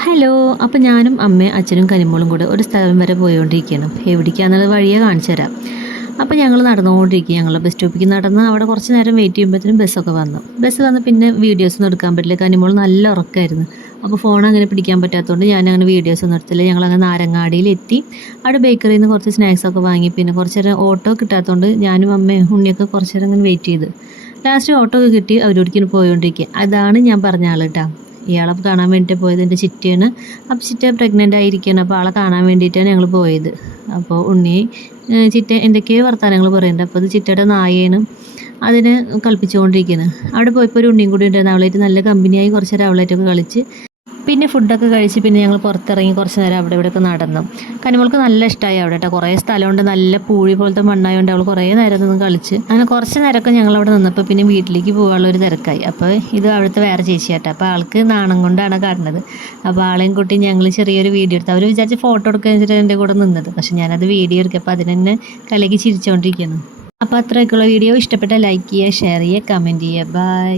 Hello. അപ്പോൾ ഞാനും അമ്മയും അച്ഛനും കരിമോളും കൂടെ ഒരു സ്ഥലം വരെ പോയോണ്ടിരിക്കുകയാണ്. എവിടേക്കാണെന്നുള്ളത് വഴിയെ കാണിച്ചു തരാം. അപ്പോൾ ഞങ്ങൾ നടന്നുകൊണ്ടിരിക്കുക. ഞങ്ങൾ ബസ് സ്റ്റോപ്പിലേക്ക് നടന്ന് അവിടെ കുറച്ച് നേരം വെയിറ്റ് ചെയ്യുമ്പോഴത്തേനും ബസ്സൊക്കെ വന്നു. ബസ് വന്ന് പിന്നെ വീഡിയോസൊന്നും എടുക്കാൻ പറ്റില്ല. കരിമോൾ നല്ല ഉറക്കമായിരുന്നു. അപ്പോൾ ഫോൺ അങ്ങനെ പിടിക്കാൻ പറ്റാത്തതുകൊണ്ട് ഞാനങ്ങനെ വീഡിയോസൊന്നും എടുത്തില്ല. ഞങ്ങളങ്ങനെ നാരങ്ങാടിയിലെത്തി. അവിടെ ബേക്കറിയിൽ നിന്ന് കുറച്ച് സ്നാക്സൊക്കെ വാങ്ങി. പിന്നെ കുറച്ച് നേരം ഓട്ടോ കിട്ടാത്തതുകൊണ്ട് ഞാനും അമ്മയും ഉണ്ണിയൊക്കെ കുറച്ച് നേരം അങ്ങനെ വെയിറ്റ് ചെയ്ത് ലാസ്റ്റ് ഓട്ടോ ഒക്കെ കിട്ടി അവരോടേക്കിന് പോയോണ്ടിരിക്കുക. അതാണ് ഞാൻ പറഞ്ഞ ആൾ കേട്ടോ. ഇയാളെ കാണാൻ വേണ്ടിയിട്ട് പോയത് എൻ്റെ ചിറ്റയാണ്. അപ്പോൾ ചിറ്റ പ്രഗ്നൻ്റ് ആയിരിക്കുകയാണ്. അപ്പോൾ ആളെ കാണാൻ വേണ്ടിയിട്ടാണ് ഞങ്ങൾ പോയത്. അപ്പോൾ ഉണ്ണി ചിറ്റ എന്തൊക്കെയോ വർത്തമാനങ്ങൾ പറയുന്നുണ്ട്. അപ്പോൾ അത് ചിറ്റയുടെ നായയാണ്, അതിനെ കളിപ്പിച്ചുകൊണ്ടിരിക്കുകയാണ്. അവിടെ പോയപ്പോൾ ഒരു ഉണ്ണിയും കൂടി ഉണ്ടായിരുന്നു. അവളായിട്ട് നല്ല കമ്പനിയായി കുറച്ച് നേരം അവളായിട്ടൊക്കെ കളിച്ച് പിന്നെ ഫുഡൊക്കെ കഴിച്ച് പിന്നെ ഞങ്ങൾ പുറത്തിറങ്ങി കുറച്ച് നേരം അവിടെ ഇവിടെയൊക്കെ നടന്നു. കനിമോൾക്ക് നല്ല ഇഷ്ടമായി അവിടെ കേട്ടോ. കുറേ സ്ഥലമുണ്ട്, നല്ല പൂഴി പോലത്തെ മണ്ണായതുകൊണ്ട് അവൾ കുറേ നേരം നിന്ന് കളിച്ച് അങ്ങനെ കുറച്ച് നേരമൊക്കെ ഞങ്ങൾ അവിടെ നിന്നപ്പോൾ പിന്നെ വീട്ടിലേക്ക് പോകാനുള്ള ഒരു തിരക്കായി. അപ്പോൾ ഇത് അവിടുത്തെ വേറെ ചേച്ചിയാട്ടോ. അപ്പോൾ ആൾക്ക് നാണം കൊണ്ടാണ് കാണുന്നത്. അപ്പോൾ ആളെയും കൂട്ടി ഞങ്ങൾ ചെറിയൊരു വീഡിയോ എടുത്തു. അവർ വിചാരിച്ച് ഫോട്ടോ എടുക്കാൻ വെച്ചിട്ട് എൻ്റെ കൂടെ നിന്നത്. പക്ഷെ ഞാനത് വീഡിയോ എടുക്കുക അതിന് തന്നെ കളിക്ക് ചിരിച്ചുകൊണ്ടിരിക്കുന്നു. അപ്പോൾ അത്രയൊക്കെയുള്ള വീഡിയോ ഇഷ്ടപ്പെട്ട ലൈക്ക് ചെയ്യുക, ഷെയർ ചെയ്യുക, കമൻറ്റ് ചെയ്യുക. ബൈ.